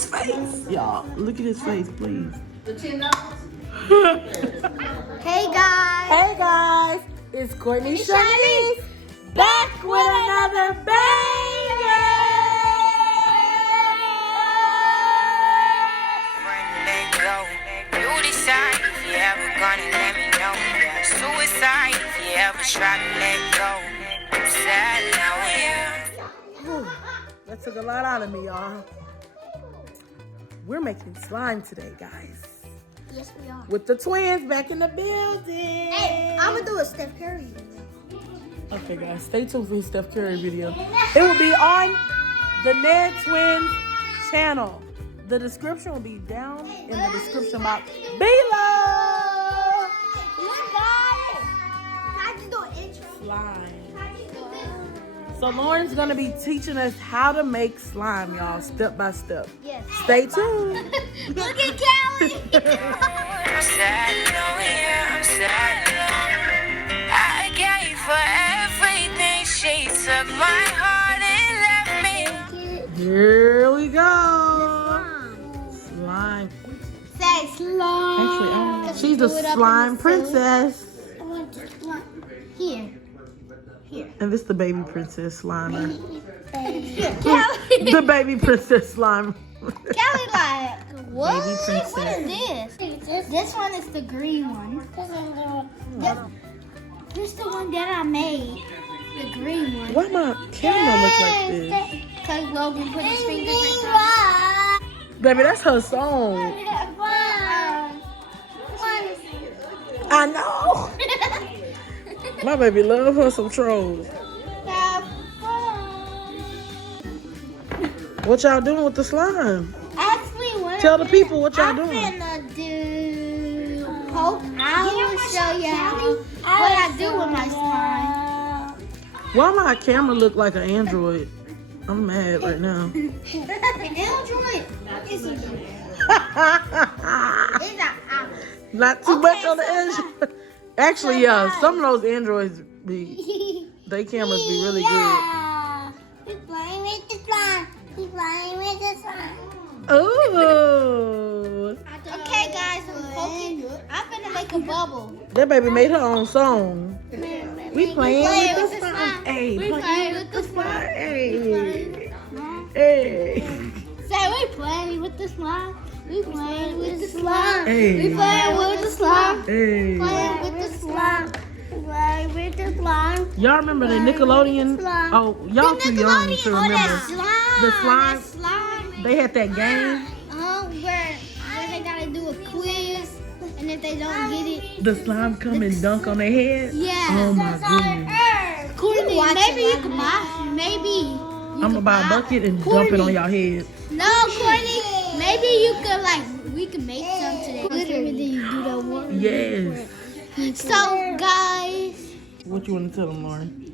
his face. Y'all, look at his face, please. The $10. Hey guys. Hey guys, it's Courtney Shanice back with another banger. You decide if you ever gonna let me know. Suicide if you ever try to let go. Sad now, That took a lot out of me, y'all. We're making slime today, guys. Yes, we are. With the twins back in the building. Hey, I'm gonna do a Steph Curry video. Okay, guys, stay tuned for his Steph Curry video. It will be on the Ned Twins channel. The description will be down in the description box below. Look, guys. I just do an intro. Slime. So Lauren's gonna be teaching us how to make slime, y'all, step by step. Yes. Stay tuned. Look at Callie. I'm sad now, I'm sad now. I gave for everything. She took my heart and left me. Here we go. Slime. Say slime. Actually, she's the slime princess. I want to slime. Here. And this the baby princess slimer. Callie. The baby princess slime. Callie like, what? Baby princess. What is this? This one is the green one. This is the one that I made. The green one. Why my camera look like this? Cause Logan put his fingerprints on. Baby, that's her song. I know. My baby love her some trolls. What y'all doing with the slime? Actually, Tell the people what y'all doing. I'm gonna do poke. I will show you what I do with my slime. Why my camera look like an Android? I'm mad right now. An Android is a Not too much on the Android. Actually, yeah, some of those Androids they cameras be really good. Yeah. He's playing with the slime. He's playing with the slime. Ooh. Okay, guys, I'm gonna make a bubble. That baby made her own song. We playing with the slime. slime. Hey, We playing with the slime. Hey. Hey. Say we playing with the slime. We playing with the slime. Hey. We playing with the slime. Hey. Playing with the slime. Playing with the slime. Y'all remember the Nickelodeon? Oh, y'all too young to remember. The slime. They had that game. Where they gotta do a quiz, and if they don't get it, The slime come and dunk on their head. yeah. Oh my goodness. Courtney, maybe you can buy. Maybe. I'm gonna buy a bucket and dump it on y'all head. No, Courtney. Maybe you could we can make some today. Literally, you do that one. Yes. So, guys, What you want to tell them, Lauren?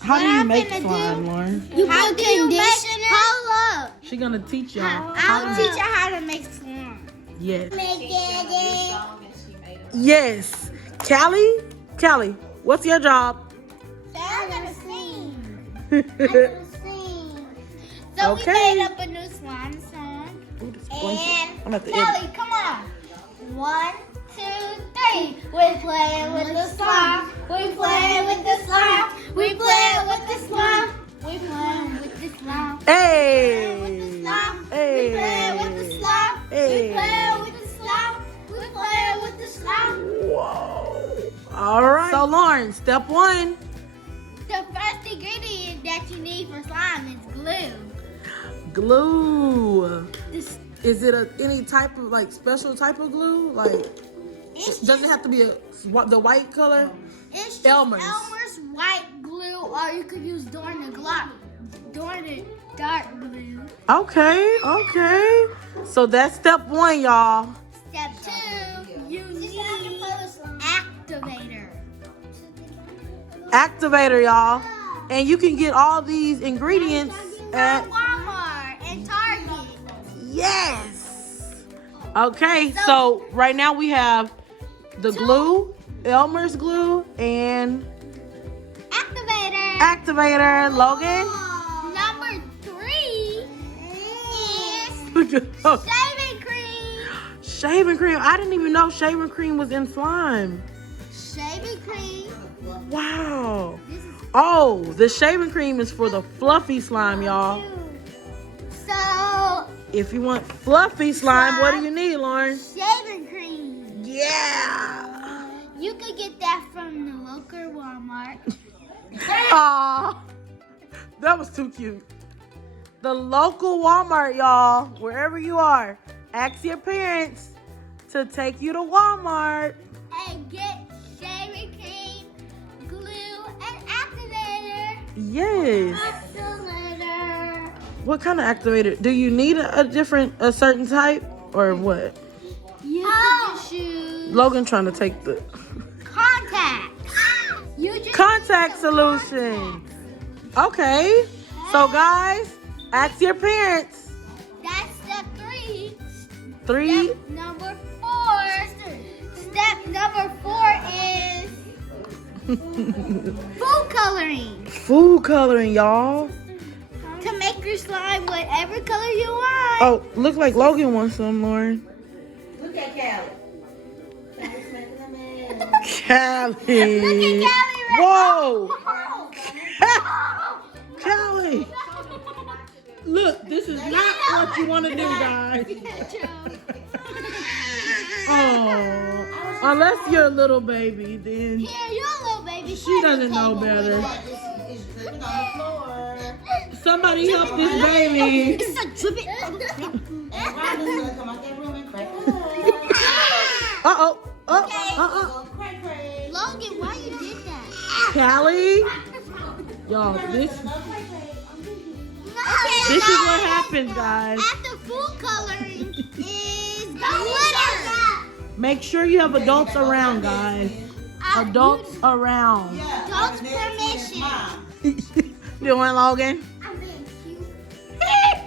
How do you make slime, Lauren? you put conditioner. Hold up. She gonna teach y'all. I'll teach you how to make slime. Yes. Make it. Yes. Callie, what's your job? I'm gonna sing. I'm gonna sing. So Okay. we made up a new slime song. Ooh, this blanket. And I'm at the edit. Kelly, come on. 1, 2, 3. We're playing with the slime. We playing with the slime. We playing with the slime. We playing with the slime. Hey. We playing with the slime. Hey. We playing with the slime. We playing with the slime. Whoa. All right. So, Lauren, step 1. The first ingredient that you need for slime is glue. Glue. This Is it any type of special type of glue? Does it have to be the white color? It's just Elmer's. Elmer's white glue, or you could use Dorna dark glue. Okay. So that's step 1, y'all. Step 2, you need activator. Activator, y'all. And you can get all these ingredients at Walmart and Target. Yes. Okay, so right now we have the glue, Elmer's glue, and Activator. Logan. Number 3 is know. Shaving cream. Shaving cream. I didn't even know shaving cream was in slime. Shaving cream. Wow. Oh, the shaving cream is for the fluffy slime, y'all. So, If you want fluffy slime, what do you need, Lauren? shaving cream. Yeah. You could get that from the local Walmart. Aw, that was too cute. The local Walmart, y'all, wherever you are, ask your parents to take you to Walmart. And get shaving cream, glue, and activator. Yes. Activator. What kind of activator? Do you need a certain type or what? You can just use Logan trying to take the contacts. You just contact use the solution. Okay. So guys, ask your parents. That's step 3. 3. Step number 4. Step number 4 is food coloring. Food coloring, y'all. To make your slime whatever color you want. Oh, look like Logan wants some, Lauren. Look at Callie. Callie. Look at Callie right Whoa. Callie. Look, this is not what you want to do, guys. Oh, unless you're a little baby, then Here, you're a little baby. she doesn't know better. It's dripping on the floor. Somebody help this baby. It's a dripping. And Ronda's gonna come out that room and crack up. Uh-oh. Crack, crack. Logan, why you did that? Callie. Y'all, this is what happens, guys. After food coloring is glitter. Make sure you have adults around, guys. Adults around. Adults permission. Doing, Logan? I'm being cute.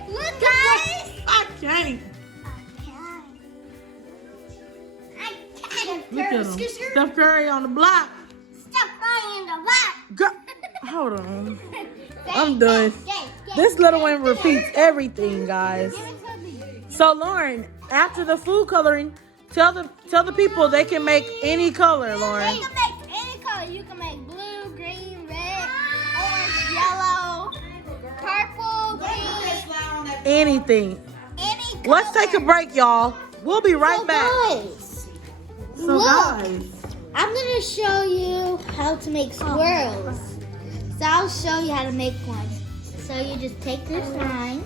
Look, guys. I can't. Look at him. Steph Curry on the block. Stop crying in the back. Girl, hold on. I'm done. This little one repeats everything, guys. So, Lauren, after the food coloring, tell the people they can make any color, Lauren. You can make any color. You can make blue, green, red, orange, yellow, purple, green, Anything. any color. Let's take a break, y'all. We'll be right back. Guys, So, look. guys. I'm gonna show you how to make swirls. So I'll show you how to make one. So you just take your slime,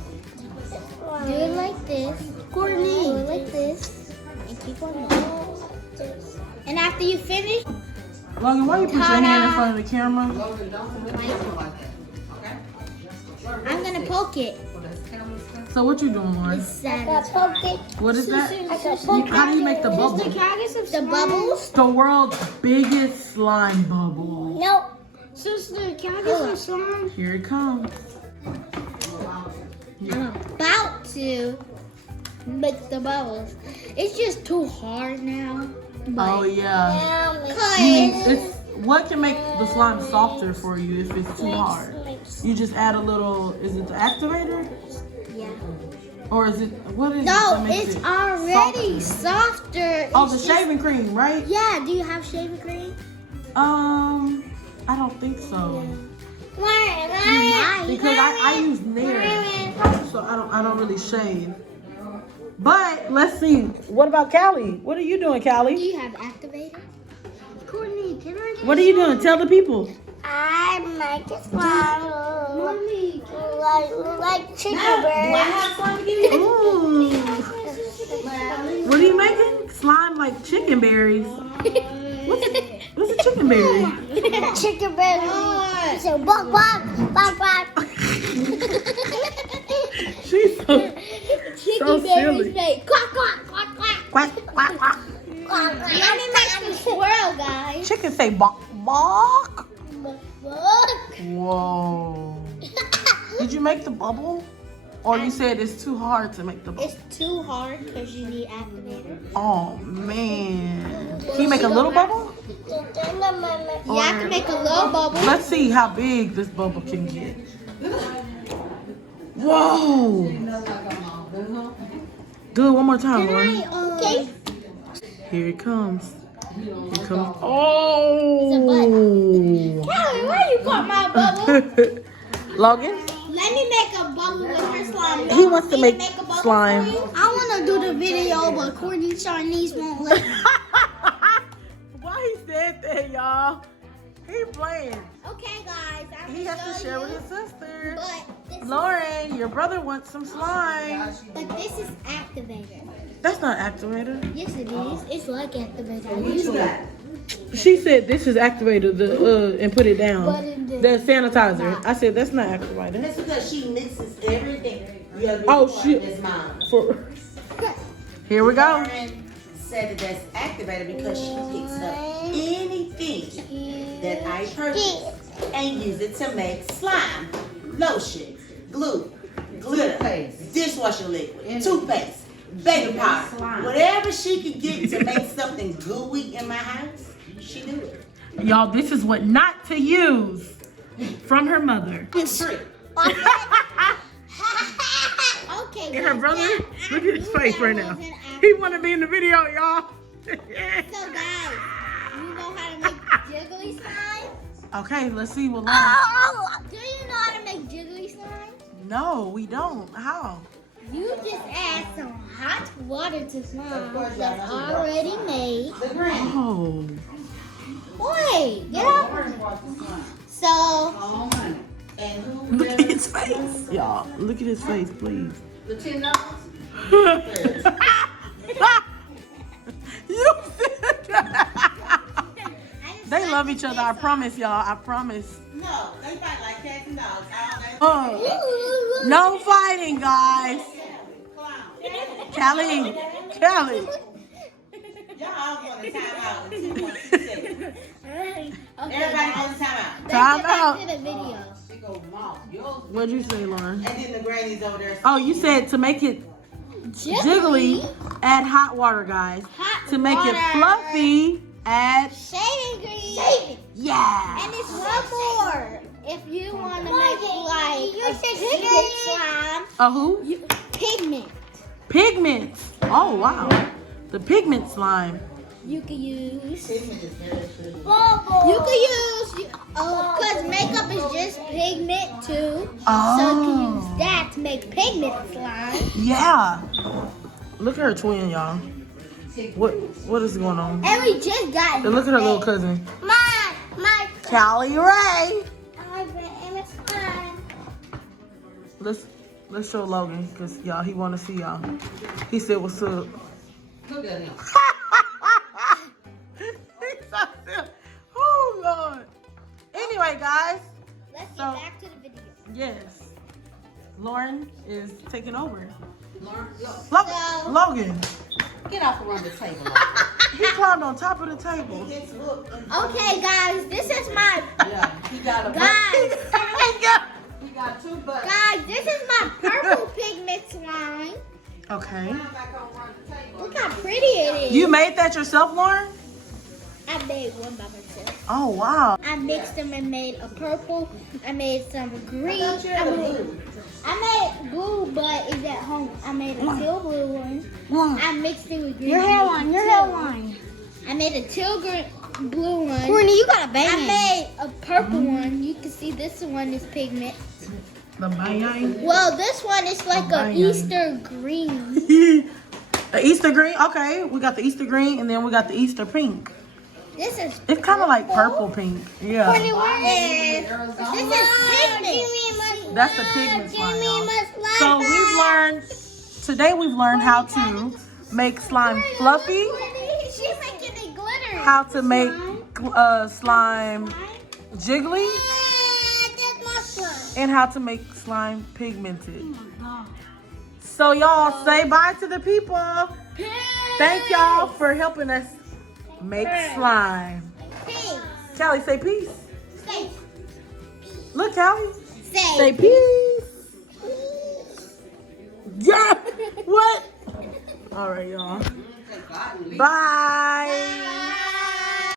do it like this, do it like this, and keep on doing this. And after you finish, Logan, why you put your hand in front of the camera? I'm gonna poke it. So what you doing, Lauren? Poke it. What is that? How do you make the bubble? The bubbles? The world's biggest slime bubble. Nope. Sister, can I get some slime? Here it comes. I'm about to make the bubbles. It's just too hard now. Oh yeah. It's what can make the slime softer for you if it's too hard? You just add a little. Is it the activator? Yeah. Or is it what is it? No, that makes it's it already softer? softer. Oh, It's the just- shaving cream, right? Yeah, do you have shaving cream? I don't think so. Why? Because I use Nair, so I don't really shave. But let's see. What about Callie? What are you doing, Do Callie? you have activator? Courtney, can I What are you doing? Tell the people. I make it slime like chicken birds. Ooh. What are you making? Slime like chicken berries. What's a chicken berry? Chicken birds. So bok bok bok bok. She's so Chicken berries silly. make quack quack quack quack. Quack, quack, quack. Let me make some swirl, guys. Chicken say bok, bok. Look. Whoa. Did you make the bubble? Or you said it's too hard to make the bubble? It's too hard because you need activator. Oh, man. Can you make a little bubble? Yeah, I can make a little bubble. Let's see how big this bubble can get. Whoa. Do it one more time, Lauren. Okay. Here it comes. Here it comes. Oh! Callie, why you got my bubble? Logan? Let me make a bubble with her slime. He wants to make a bubble slime. for you? I want to do the video, but Courtney Chinese won't let me. Why he said that, y'all? He playing. Okay, guys. He has to share with his sister. But this, Lauren, your brother wants some slime. but this is activator. That's not activator. Yes, it is. It's like activator. I use it. She said this is activator and put it down. But it did. The sanitizer. I said that's not activator. That's because she mixes everything. You gotta be Oh, part shit. of this mom. Here we go. Lauren said that that's activated because she picks up anything that I purchase and use it to make slime, lotion, glue, glitter, dishwasher liquid, toothpaste, baby powder, whatever she could get to make something gooey in my house, she do it. Y'all, this is what not to use from her mother. It's free. Okay. And her guys, brother, that- look at his face right now. that was an He want to be in the video, y'all. So guys, you know how to make jiggly slime? Okay, let's see what Do Lauren. you know how to make jiggly slime? No, we don't. How? You just add some hot water to slime that's already made. Oh. Wait, get off. So, And who Look at his face. Y'all, look at his face, please. the $10? You said that. They love each other, I promise, y'all. I promise. No, they fight like cats and dogs all day. No fighting, guys. Callie. Y'all all want to time out in 2.2 seconds. Everybody wants time out. Time Let's get back out. to the video. She go mouth, yours. What'd you say, Lauren? And then the granny's over there. Oh, you said to make it jiggly, add hot water, guys. Hot To make it water. fluffy, add Shaving cream. yeah. And it's one more. If you want to make like a pigment slime, A who? pigment, Pigment. Oh wow. The pigment slime. you can use. Pigment is very good. You can use, because makeup is just pigment too. So you can use Oh. that to make pigment slime. Yeah. Look at her twin, y'all. What is going on? And we just got And look at her little cousin. my Callie Ray. favorite slime. Let's show Logan, because y'all, he want to see y'all. He said, what's up? Look at him. Oh, Lord. Anyway, guys. Let's get So- back to the video. Yes. Lauren is taking over. Lauren, Logan. get off around the table. He climbed on top of the table. His book. Okay, guys, this is my Yeah, he got a book. guys. He got 2 bucks. Guys, this is my purple pigment slime. Okay. Look how pretty it is. You made that yourself, Lauren? I made one by myself. Oh, wow. I mixed them and made a purple. I made some green. I thought you had a blue. I made blue, but it's at home. I made a teal blue one. I mixed it with green. Your hairline, your hairline. I made a teal green blue one. Courtney, you got a bang. I made a purple one. You can see this one is pigment. The bayang. Well, this one is like Oh, a man. Easter green. The Easter green. Okay, we got the Easter green, and then we got the Easter pink. This is It's kind of like purple pink. Yeah. this is pigment. That's the pigment slime, y'all. So today we've learned how to make slime fluffy, She's making it glitter. how to make slime jiggly, That's my slime. and how to make slime pigmented. So y'all say bye to the people. Thank y'all for helping us make slime. Peace. Callie, say peace. Say. Look, Callie. Say Say. peace. Yeah. What? All right, y'all. Bye.